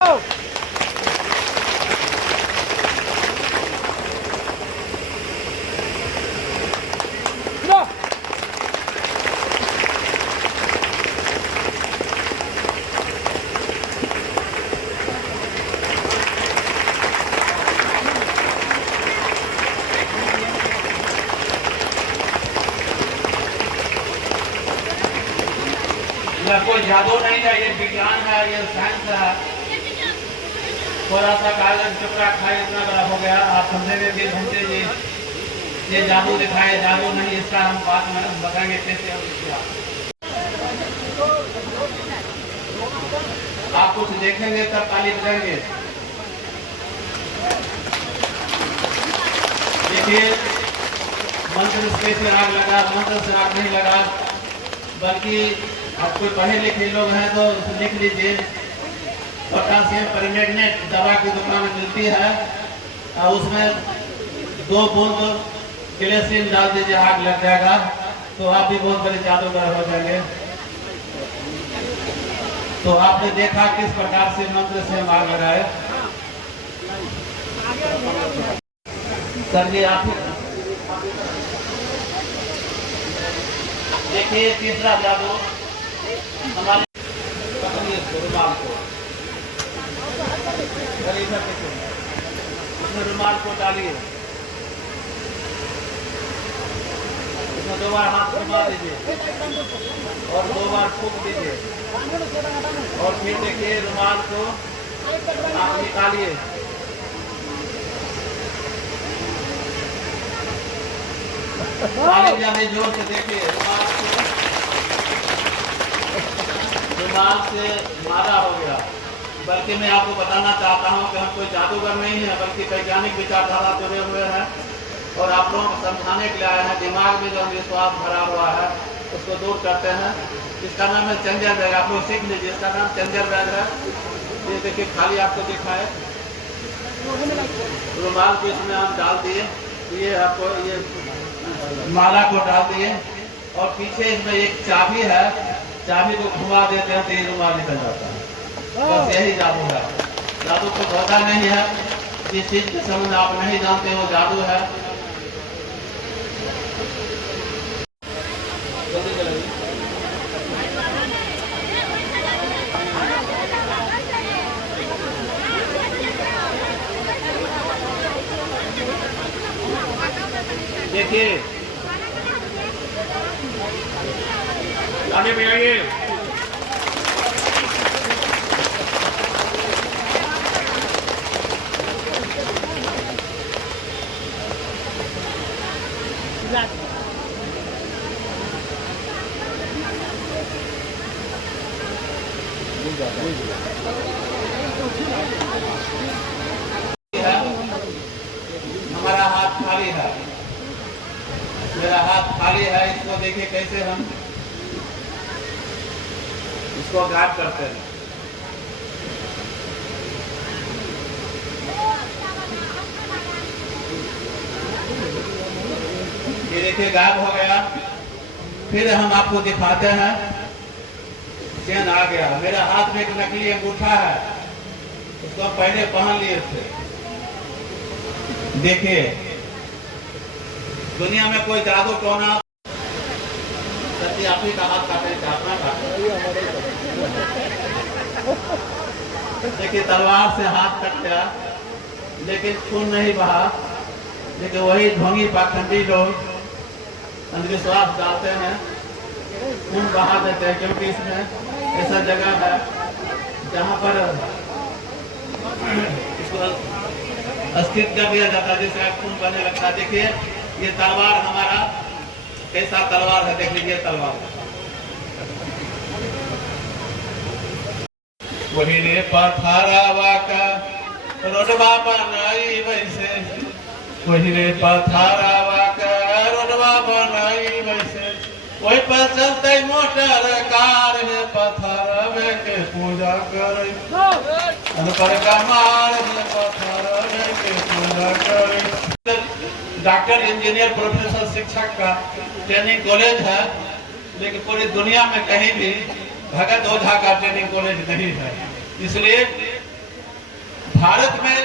कोई जादू नहीं है, ये विज्ञान है, ये साइंस है। थोड़ा सा कागज टुकड़ा खाए इतना बड़ा हो गया, आप समझेंगे कि घंटे ये जादू दिखाए, जादू नहीं। इसका हम बात में बताएंगे कैसे हो इसका। आप कुछ देखेंगे तब ताली बजाएंगे। देखिए मंत्र से आग लगा, मंत्र से आग नहीं लगा, बल्कि आप कोई पढ़े लिखे लोग हैं तो लिख लीजिए। पोटासियम परमैंगनेट दवा की दुकान में मिलती है, और उसमें 2 बूंद कैल्शियम डाल दीजिए, आग लग जाएगा। तो आप भी बहुत बड़े जादूगर हो जाएंगे। तो आपने देखा किस प्रकार से मंत्र से हम आग लगाए। सर जी आप देखिए तीसरा जादू हमारे रुमाल को, इसमें रुमाल को डालिए, इसमें 2 बार हाथ घुमा दीजिए और 2 बार फूंक दीजिए, और फिर देखिए रुमाल को आप निकालिए। ज्यादा जोर से देखिए, रुमाल से मारा हो गया। बल्कि मैं आपको बताना चाहता हूं कि हम कोई जादूगर नहीं है, बल्कि वैज्ञानिक विचारधारा जुड़े हुए हैं और आप लोगों को समझाने के लिए आए हैं। दिमाग में जो विश्वास भरा हुआ है उसको दूर करते हैं। इसका नाम है चंजर बैग, आप लोग सीख लीजिए, इसका नाम चंजर बैग है। ये देखिए खाली आपको दिखा है, रुमाल को इसमें हम डाल दिए, ये आपको ये माला को डाल दिए, और पीछे इसमें एक चाबी है, चाबी को घुमा देते हैं तो ये रुमाल निकल जाता है। बस यही जादू है। जादू को धोखा नहीं है। जिस चीज के संबंध आप नहीं जानते वो जादू है। देखिए आगे भी आइए। हमारा हाथ खाली है, मेरा हाथ खाली है। इसको देखिए कैसे हम इसको गायब करते हैं। ये देखिए गायब हो गया। फिर हम आपको दिखाते हैं, चैन आ गया। मेरे हाथ में एक नकली अंगूठा है, उसको पहले पहन लिए थे। देखिए दुनिया में कोई जादू टोना आप ही का हाथ काटे, अपना काटे। देखिए तलवार से हाथ कट गया, लेकिन खून नहीं बहा। लेकिन वही ढोंगी पाखंडी लोग अंधविश्वास डालते हैं, खून बहा देते हैं, क्योंकि इसमें ऐसा जगह है जहाँ पर इसको स्थित कर दिया जाता है, जिससे खून बहने लगता है। देखिए ये तलवार हमारा कैसा तलवार है, देख लीजिए तलवार। वही रे पथरावा का रोडवा बनाई वैसे, वही रे पथरावा का रोडवा बनाई वैसे, वही पर चलते मोटर कार है, पथरवे के पूजा करे, पर कमार है, पथरवे के पूजा करे। डॉक्टर, इंजीनियर, प्रोफेसर, शिक्षक का ट्रेनिंग कॉलेज है, लेकिन पूरी दुनिया में कहीं भी भगत ओझा का ट्रेनिंग कॉलेज नहीं है। इसलिए भारत में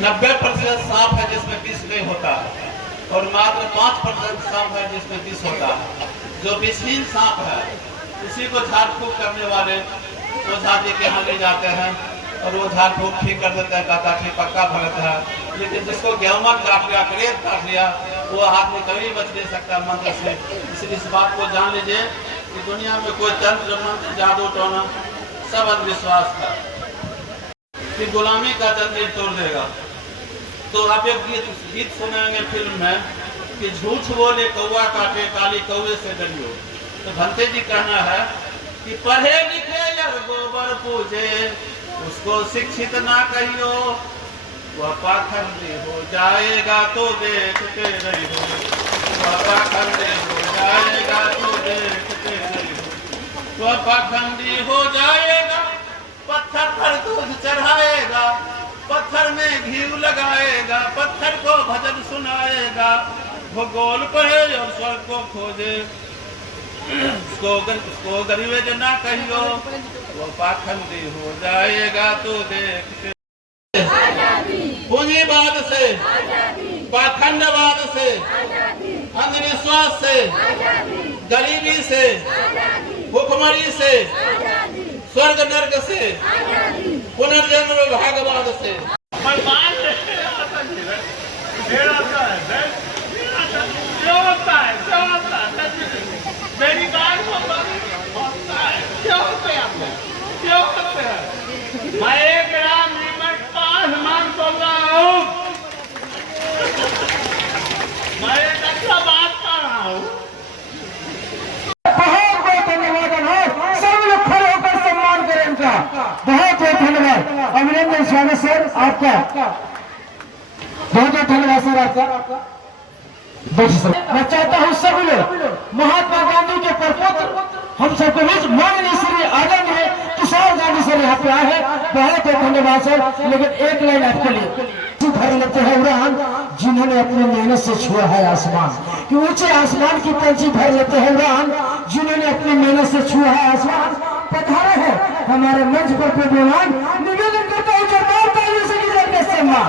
90% सांप है जिसमें विष नहीं होता और मात्र 5% सांप है जिसमें विष होता है। जो विषहीन सांप है उसी को झाड़ फूक करने वाले ओझा जी के यहाँ ले जाते हैं और वो झाड़ फूक ठीक कर देते हैं, कहता ठीक पक्का भगत है। लेकिन जिसको गेहूं काट लिया, करेत काट लिया, वो आदमी कभी बच नहीं सकता मंत्र से। इसलिए इस बात को जान लीजिए कि दुनिया में कोई तंत्र मंत्र जादू टोना सब अंधविश्वास था कि गुलामी का जंजीर तोड़ देगा। तो आप एक गीत सुनेंगे फिल्म में कि झूठ बोले कौवा काटे काली कौवे से डरियो। तो भंते जी कहना है कि पढ़े लिखे यार गोबर पूजे उसको शिक्षित ना कहियो, वह पाखंडी हो जाएगा तो देखते रहियो, वह पाखंडी हो जाएगा तो देखते रहियो, वह पाखंडी हो जाएगा पत्थर पर दूध चढ़ाएगा, पत्थर में घी लगाएगा, पत्थर को भजन सुनाएगा, भूगोल पढ़े और स्वर्ग को खोजे, उसको गरीब ना कहियो, वो पाखंडी हो जाएगा तो देखते। पूंजीवाद से, पाखंडवाद से, अंधविश्वास से, गरीबी से, भूखमरी से, स्वर्ग नर्क से, पुनर्जन्म भागवाद से। मेरी बात क्यों करते हैं? मैं 1 ग्राम नीमक का अनुमान बोल रहा हूँ, मैं एक अच्छा बात कर रहा हूँ। बहुत बहुत धन्यवाद। सब लोग खड़े होकर सम्मान करें इनका। बहुत बहुत धन्यवाद। अभिनंदन स्वागत सर आपका। बहुत बहुत धन्यवाद सर आपका। मैं चाहता हूँ सभी लोग महात्मा गांधी के प्रपुत्र हम सबके बीच माननीय श्री आदरणीय किशोर गांधी सर यहाँ पे आए हैं। बहुत बहुत धन्यवाद सर। लेकिन एक लाइन आपके लिए भर लेते हैं उड़ान जिन्होंने अपनी मेहनत से छुआ है आसमान, कि ऊंचे आसमान की पंछी भर लेते हैं उड़ान जिन्होंने अपनी मेहनत से छुआ है आसमान। पधारे हैं हमारे मंच पर विद्वान, निवेदन करता हूँ जोरदार तालियों से गिरफ्तार के सम्मान।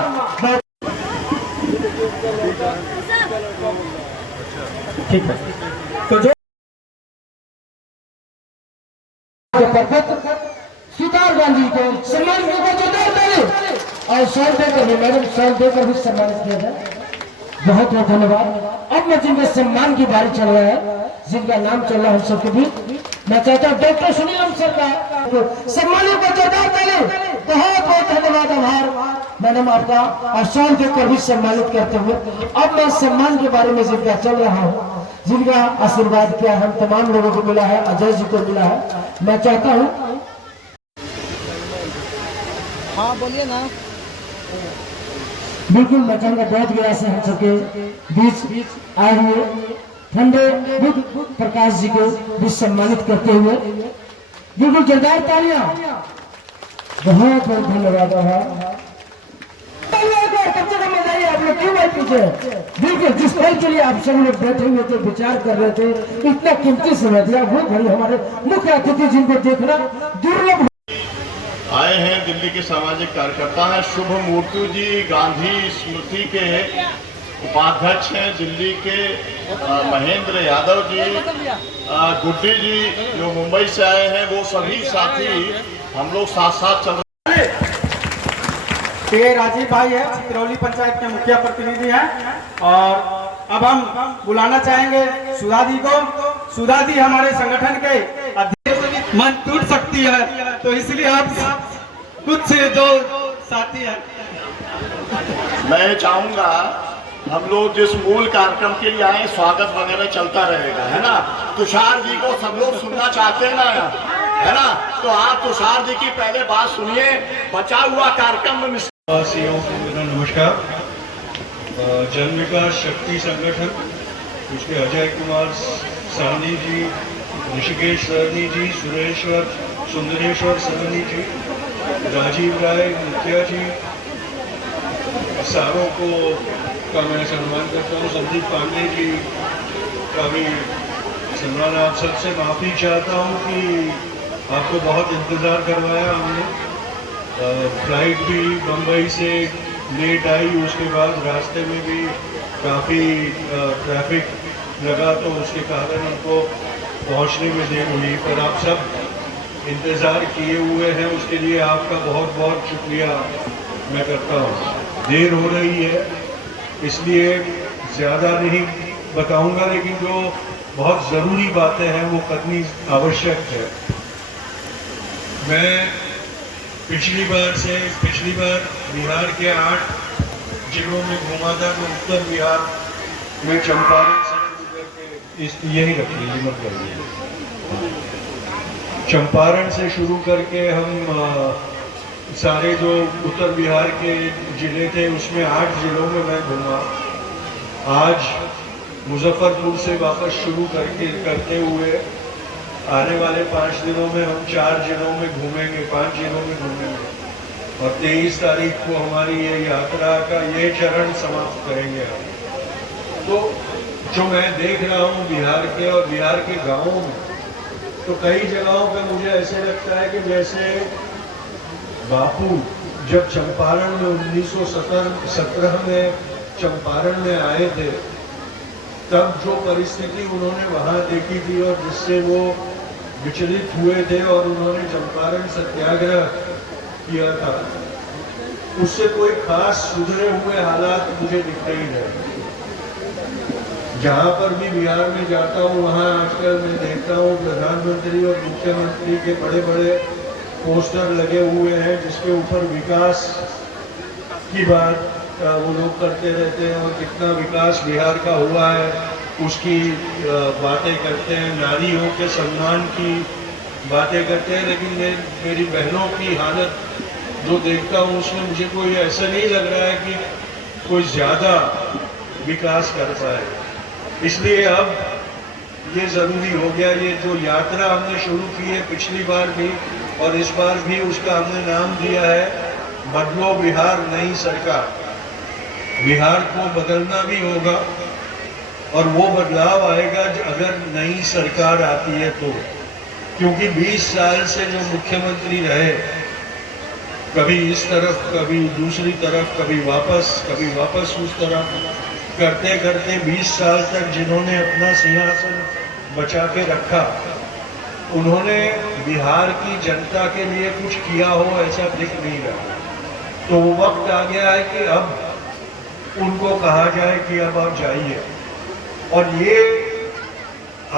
ठीक है, तो जो सीतार गांधी को सम्मान और सर देकर भी मैडम सर देकर भी सम्मानित किया जाए। बहुत बहुत धन्यवाद। अब मैं जिनके सम्मान की बारी चल रहा है, जिनका नाम चल रहा है हम सबके बीच, मैं चाहता हूँ डॉक्टर सुनील सर का सम्मानित को जोरदार ताली। बहुत बहुत धन्यवाद, आभार मैडम आपका। और सर देकर भी सम्मानित करते हुए अब मैं सम्मान के बारे में जिनका चल रहा हूँ, जिनका आशीर्वाद किया हम तमाम लोगों को मिला है, अजय जी को मिला है, मैं चाहता हूँ। हाँ बोलिए ना। बिल्कुल मैं चाहूंगा बहुत गया से हम सबके बीच आए हुए ठंडे बुद्ध प्रकाश जी को भी सम्मानित करते हुए बिल्कुल जोरदार तालियां। बहुत बहुत धन्यवाद। आप लोग क्यों बैठ पीछे? बिल्कुल जिस पल के लिए आप सब लोग बैठे हुए थे, विचार कर रहे थे, इतना कीमती समय दिया, वो घड़ी हमारे मुख्य अतिथि जिनको देखना दुर्लभ आए हैं। दिल्ली के सामाजिक कार्यकर्ता हैं। शुभ मूर्ति जी गांधी स्मृति के उपाध्यक्ष हैं। दिल्ली के महेंद्र यादव जी, गुड्डी जी जो मुंबई से आए हैं, वो सभी साथी हम लोग साथ साथ चल रहे हैं। ये राजीव भाई है, चित्रौली पंचायत के मुखिया प्रतिनिधि हैं। और अब हम बुलाना चाहेंगे सुधा दी को। सुधा दी हमारे संगठन के अध्यक्ष। मन टूट सकती है तो इसलिए आप कुछ जो साथी हैं। मैं चाहूंगा हम लोग जिस मूल कार्यक्रम के लिए आए, स्वागत वगैरह चलता रहेगा, है ना। तुषार जी को सब लोग सुनना चाहते हैं ना, है ना। तो आप तुषार जी की पहले बात सुनिए। बचा हुआ कार्यक्रम में वासियों को मेरा नमस्कार। जन विकास शक्ति संगठन उसके अजय कुमार सहनी जी, ऋषिकेश सहनी जी, सुंदरेश्वर सहनी जी, राजीव राय मुखिया जी, सारों को का मैं सम्मान करता हूँ। संदीप पांडे जी का भी सम्मान। आप सबसे माफ़ी चाहता हूँ कि आपको बहुत इंतज़ार करवाया हमने। फ्लाइट भी बम्बई से लेट आई, उसके बाद रास्ते में भी काफ़ी ट्रैफिक लगा, तो उसके कारण उनको पहुंचने में देर हुई। पर आप सब इंतज़ार किए हुए हैं, उसके लिए आपका बहुत बहुत शुक्रिया मैं करता हूँ। देर हो रही है इसलिए ज़्यादा नहीं बताऊंगा, लेकिन जो बहुत ज़रूरी बातें हैं वो करनी आवश्यक है। मैं पिछली बार बिहार के 8 जिलों में घूमा था, तो उत्तर बिहार में चंपारण से शुरू करके यही रख लीजिए, मत करिए। चंपारण से शुरू करके हम सारे जो उत्तर बिहार के जिले थे उसमें 8 जिलों में मैं घूमा। आज मुजफ्फरपुर से वापस शुरू करते हुए आने वाले 5 दिनों में हम 4 जिलों में घूमेंगे, 5 जिलों में घूमेंगे, और 23 तारीख को हमारी ये यात्रा का ये चरण समाप्त करेंगे हम। तो जो मैं देख रहा हूँ बिहार के और बिहार के गांवों में, तो कई जगहों पे मुझे ऐसे लगता है कि जैसे बापू जब चंपारण में 1917 में चंपारण में आए थे, तब जो परिस्थिति उन्होंने वहाँ देखी थी और जिससे वो विचलित हुए थे और उन्होंने चंपारण सत्याग्रह किया था, उससे कोई खास सुधरे हुए हालात मुझे दिख नहीं रहे। जहाँ पर भी बिहार में जाता हूँ वहाँ आजकल मैं देखता हूँ प्रधानमंत्री और मुख्यमंत्री के बड़े बड़े पोस्टर लगे हुए हैं जिसके ऊपर विकास की बात वो लोग करते रहते हैं और कितना विकास बिहार का हुआ है उसकी बातें करते हैं, नारियों के सम्मान की बातें करते हैं। लेकिन मेरी बहनों की हालत जो देखता हूँ उसमें मुझे कोई ऐसा नहीं लग रहा है कि कोई ज़्यादा विकास कर पाए। इसलिए अब ये ज़रूरी हो गया, ये जो यात्रा हमने शुरू की है पिछली बार भी और इस बार भी, उसका हमने नाम दिया है बदलो बिहार नई सरकार। बिहार को बदलना भी होगा और वो बदलाव आएगा अगर नई सरकार आती है तो, क्योंकि 20 साल से जो मुख्यमंत्री रहे, कभी इस तरफ कभी दूसरी तरफ, कभी वापस उस तरफ, करते करते 20 साल तक जिन्होंने अपना सिंहासन बचा के रखा, उन्होंने बिहार की जनता के लिए कुछ किया हो ऐसा दिख नहीं रहा। तो वो वक्त आ गया है कि अब उनको कहा जाए कि अब आप जाइए, और ये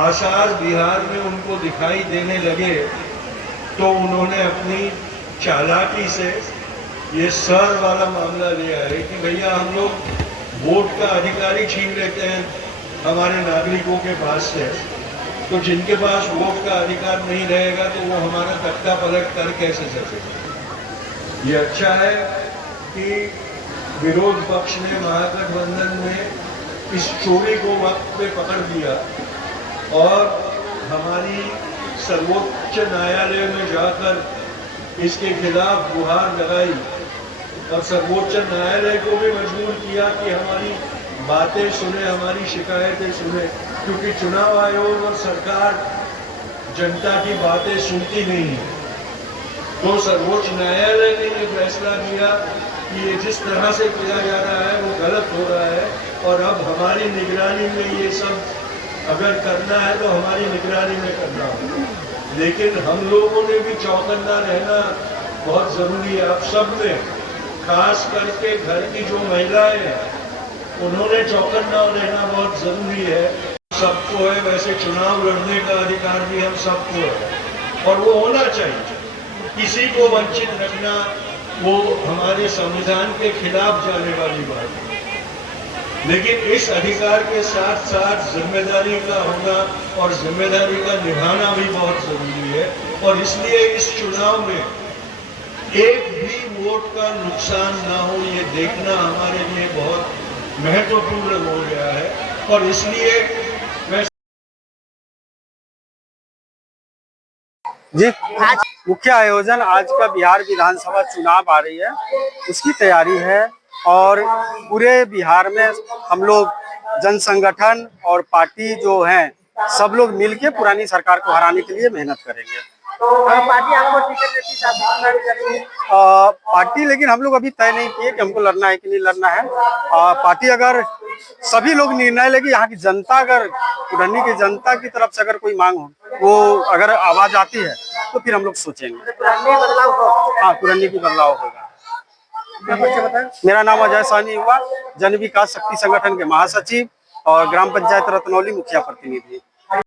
आसार बिहार में उनको दिखाई देने लगे तो उन्होंने अपनी चालाकी से ये सर वाला मामला लिया है कि भैया हम लोग वोट का अधिकारी छीन लेते हैं हमारे नागरिकों के पास से, तो जिनके पास वोट का अधिकार नहीं रहेगा तो वो हमारा तख्ता पलट कर कैसे सकेगा। ये अच्छा है कि विरोध पक्ष ने महागठबंधन में इस चोरी को वक्त पे पकड़ लिया और हमारी सर्वोच्च न्यायालय में जाकर इसके खिलाफ गुहार लगाई और सर्वोच्च न्यायालय को भी मजबूर किया कि हमारी बातें सुने, हमारी शिकायतें सुने, क्योंकि चुनाव आयोग और सरकार जनता की बातें सुनती नहीं है। तो सर्वोच्च न्यायालय ने ये फैसला किया कि ये जिस तरह से किया जा रहा है वो गलत हो रहा है और अब हमारी निगरानी में ये सब अगर करना है तो हमारी निगरानी में करना होगा। लेकिन हम लोगों ने भी चौकन्ना रहना बहुत ज़रूरी है। आप सब ने, खास करके घर की जो महिलाएं हैं, उन्होंने चौकन्ना रहना बहुत ज़रूरी है। सबको है, वैसे चुनाव लड़ने का अधिकार भी हम सबको है और वो होना चाहिए। किसी को वंचित रखना वो हमारे संविधान के खिलाफ जाने वाली बात है। लेकिन इस अधिकार के साथ साथ जिम्मेदारी का होना और जिम्मेदारी का निभाना भी बहुत जरूरी है। और इसलिए इस चुनाव में एक भी वोट का नुकसान ना हो, ये देखना हमारे लिए बहुत महत्वपूर्ण हो गया है। और इसलिए मैं जी, आज मुख्य आयोजन आज का बिहार विधानसभा चुनाव आ रही है, उसकी तैयारी है और पूरे बिहार में हम लोग जन संगठन और पार्टी जो हैं सब लोग मिलके पुरानी सरकार को हराने के लिए मेहनत करेंगे। पार्टी आपको टिकट देती है, आप चुनावी लड़ेंगे? पार्टी लेकिन हम लोग अभी तय नहीं किए कि हमको लड़ना है कि नहीं लड़ना है। पार्टी अगर सभी लोग निर्णय लेगी, यहाँ की जनता अगर कुरहनी की जनता की तरफ से अगर कोई मांग हो, वो अगर आवाज आती है तो फिर हम लोग सोचेंगे। पुराने बदलाव हो। हाँ, कुरहनी की बदलाव होगा। मेरा नाम अजय साहनी हुआ, जन विकास शक्ति संगठन के महासचिव और ग्राम पंचायत रतनौली मुखिया प्रतिनिधि।